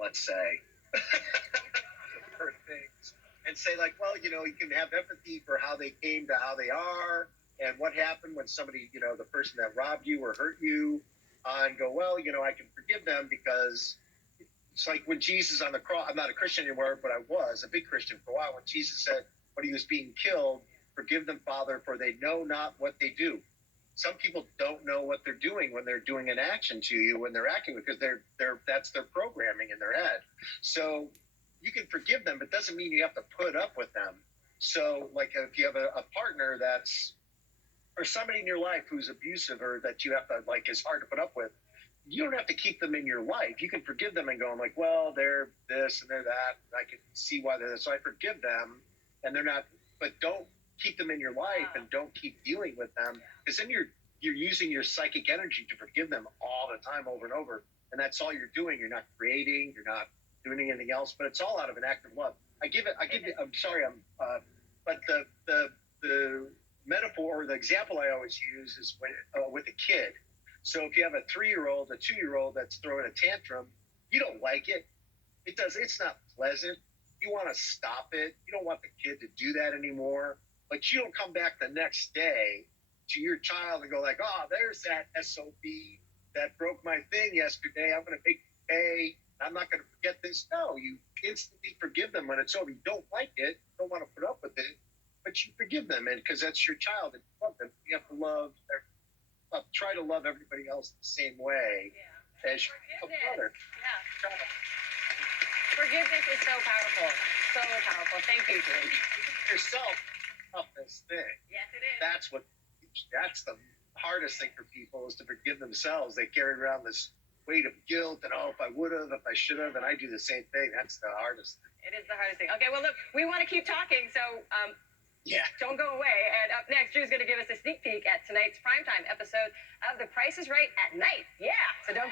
let's say, for things, and say like, well, you can have empathy for how they came to how they are, and what happened when somebody, the person that robbed you or hurt you, and go, well, I can forgive them because it's like when Jesus on the cross. I'm not a Christian anymore, but I was a big Christian for a while. When Jesus said when he was being killed, "Forgive them, Father, for they know not what they do." Some people don't know what they're doing when they're doing an action to you, when they're acting, because they're that's their programming in their head. So you can forgive them, but doesn't mean you have to put up with them. So like if you have a partner that's or somebody in your life who's abusive or that you have to like is hard to put up with, you don't have to keep them in your life. You can forgive them and go, I'm like, well, they're this and they're that. I can see why they're this. So I forgive them, and they're not. But don't keep them in your life and don't keep dealing with them, because then you're using your psychic energy to forgive them all the time, over and over, and that's all you're doing. You're not creating. You're not doing anything else. But it's all out of an act of love. I give it. I'm sorry. But the metaphor or the example I always use is with a kid. So if you have a 3-year-old, a 2-year-old that's throwing a tantrum, you don't like it. It's not pleasant. You want to stop it. You don't want the kid to do that anymore. But you don't come back the next day to your child and go like, oh, there's that SOB that broke my thing yesterday. I'm going to make you pay. I'm not going to forget this. No, you instantly forgive them when it's over. You don't like it. You don't want to put up with it. But you forgive them, and because that's your child and you love them. You have to try to love everybody else the same way as your brother. Yeah. Forgiveness is so powerful. So powerful. Thank you, Drew. Yourself, toughest thing. Yes, it is. That's the hardest thing for people, is to forgive themselves. They carry around this weight of guilt and, oh, if I would have, if I should have, and I do the same thing. That's the hardest thing. It is the hardest thing. Okay, well, look, we want to keep talking, so don't go away. And up next, Drew's going to give us a sneak peek at tonight's primetime episode of The Price is Right at Night. Yeah, so don't